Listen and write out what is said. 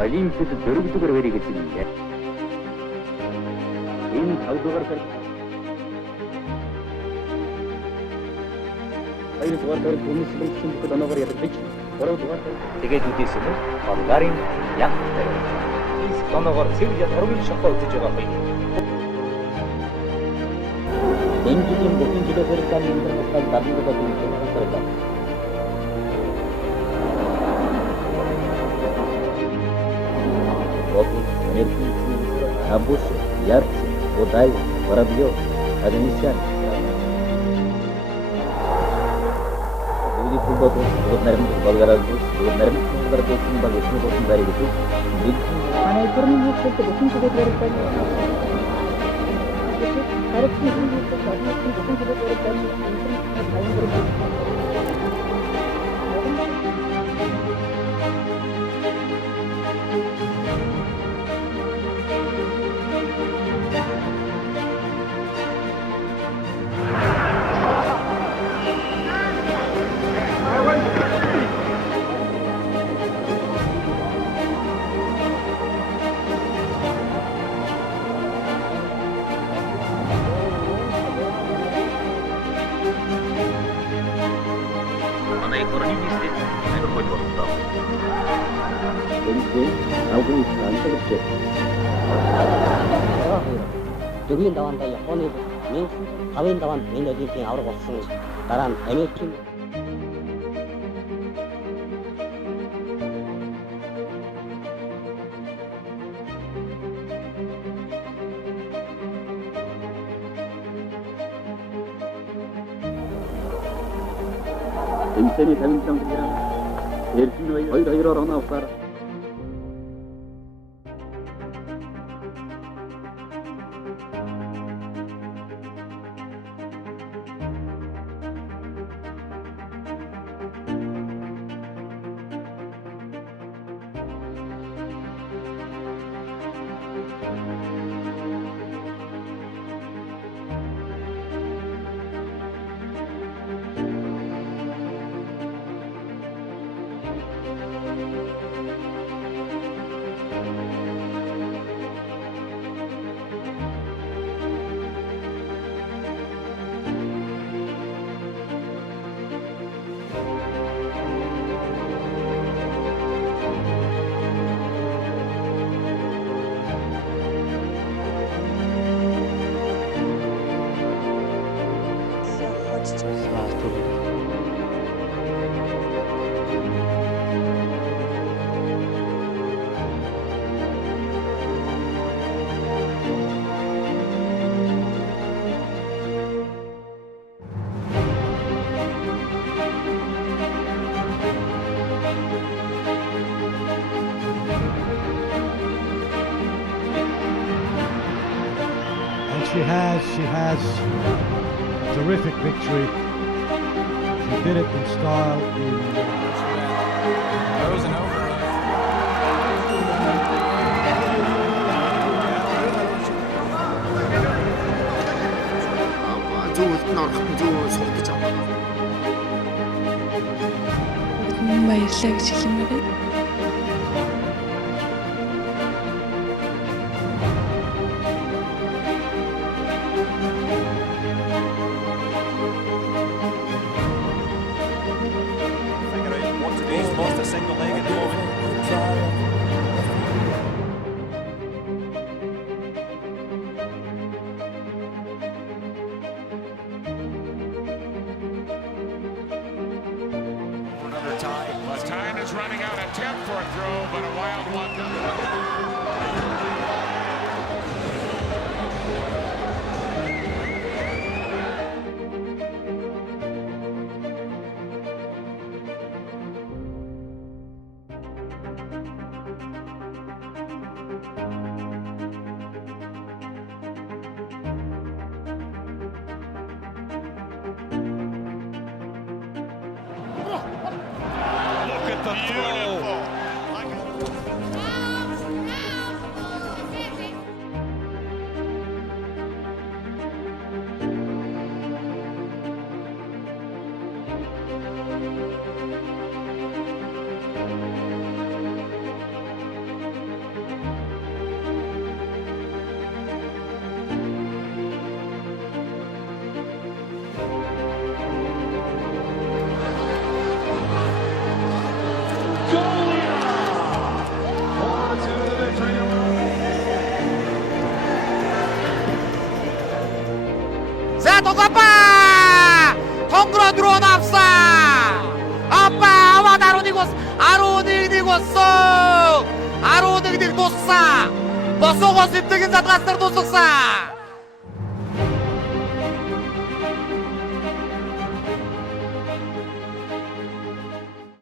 Олимпиад дөрөвдүгээр вэрийг эзэллээ. Энэ 5-р сард 2-р сард хүмүүсийн бүхэл оноогоор ядаж 3-р сард тэгээд үдээсэн нь Болгарын яг дээр. Ის оноогоор цэвэр ядгаргүй шахаа үзэж байгаа байх. Энэ жилийн бүхэн жилээр kanë интернетээр дарны гэдэг юм байна. Абуш, Ярцев, Удаев, Воробьев, Оганесян. Люди футбол, наверное, Болгар-Альбус, наверное, Болгар-Альбус, Болгар-Альбус, Дарья-Альбус. Она и кормит все, что очень тебе говорит. Дөрвийн даваанд Японы 5-ын даваанд энэ Олимпийн авраг болсон. Дараа нь Америкийн Тэмцээний 50 цамцлаа Эрдэнэ 2-2-оор оноо авсаар She has terrific victory. She did it in style. Frozen over. Баярлалаа гэж хэлмээр байна. Time is running out. Attempt for a throw, but a wild one. Look at the throw. 동아빠 동그러 들어온 앞사 아빠 아와 아로닉 도ssa 버쏘고 싶득인 자드가스터 도속사